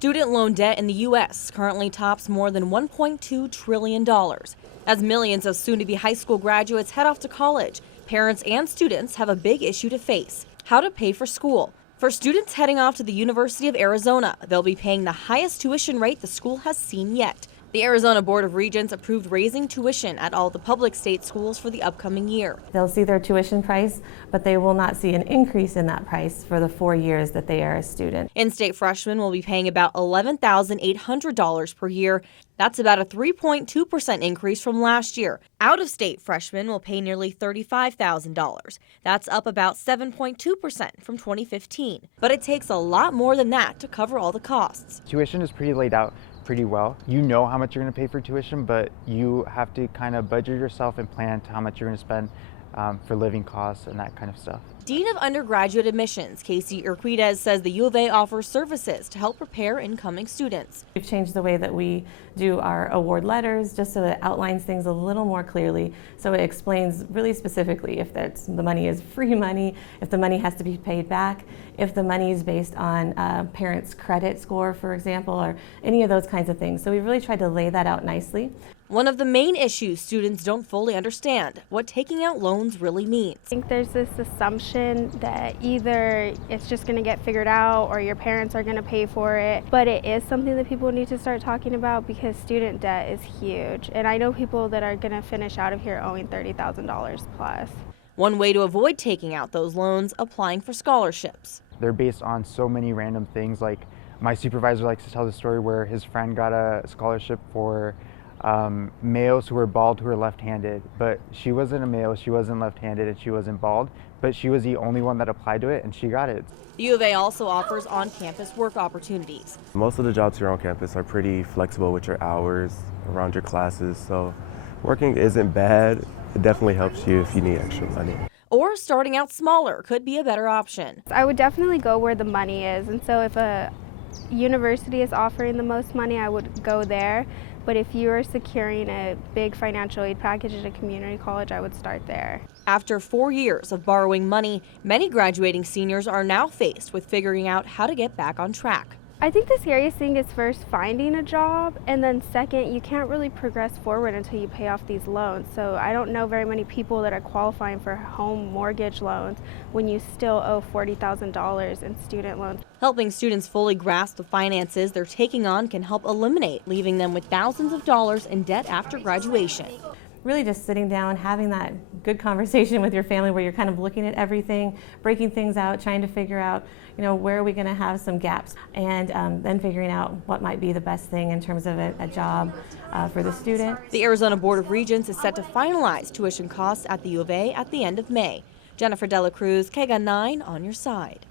Student loan debt in the U.S. currently tops more than $1.2 trillion. As millions of soon-to-be high school graduates head off to college, parents and students have a big issue to face: how to pay for school. For students heading off to the University of Arizona, they'll be paying the highest tuition rate the school has seen yet. The Arizona Board of Regents approved raising tuition at all the public state schools for the upcoming year. They'll see their tuition price, but they will not see an increase in that price for the 4 years that they are a student. In-state freshmen will be paying about $11,800 per year. That's about a 3.2% increase from last year. Out-of-state freshmen will pay nearly $35,000. That's up about 7.2% from 2015. But it takes a lot more than that to cover all the costs. Tuition is pretty laid out pretty well. You know how much you're going to pay for tuition, but you have to kind of budget yourself and plan to how much you're going to spend for living costs and that kind of stuff. Dean of Undergraduate Admissions, Casey Urquidez, says the U of A offers services to help prepare incoming students. We've changed the way that we do our award letters just so that it outlines things a little more clearly, so it explains really specifically if the money is free money, if the money has to be paid back, if the money is based on parents' credit score, for example, or any of those kinds of things. So we really tried to lay that out nicely. One of the main issues students don't fully understand: what taking out loans really means. I think there's this assumption that either it's just going to get figured out or your parents are going to pay for it. But it is something that people need to start talking about because student debt is huge. And I know people that are going to finish out of here owing $30,000 plus. One way to avoid taking out those loans: applying for scholarships. They're based on so many random things. Like, my supervisor likes to tell the story where his friend got a scholarship for males who were bald who were left-handed, but she wasn't a male, she wasn't left-handed, and she wasn't bald, but she was the only one that applied to it and she got it. The U of A also offers on-campus work opportunities. Most of the jobs here on campus are pretty flexible with your hours around your classes, so working isn't bad. It definitely helps you if you need extra money. Or starting out smaller could be a better option. I would definitely go where the money is, and so if a university is offering the most money, I would go there. But if you are securing a big financial aid package at a community college, I would start there. After 4 years of borrowing money, many graduating seniors are now faced with figuring out how to get back on track. I think the scariest thing is first finding a job, and then second, you can't really progress forward until you pay off these loans. So I don't know very many people that are qualifying for home mortgage loans when you still owe $40,000 in student loans. Helping students fully grasp the finances they're taking on can help eliminate leaving them with thousands of dollars in debt after graduation. Really just sitting down, having that good conversation with your family where you're kind of looking at everything, breaking things out, trying to figure out, where are we going to have some gaps, and then figuring out what might be the best thing in terms of a job for the student. The Arizona Board of Regents is set to finalize tuition costs at the U of A at the end of May. Jennifer Dela Cruz, KGUN-9 on your side.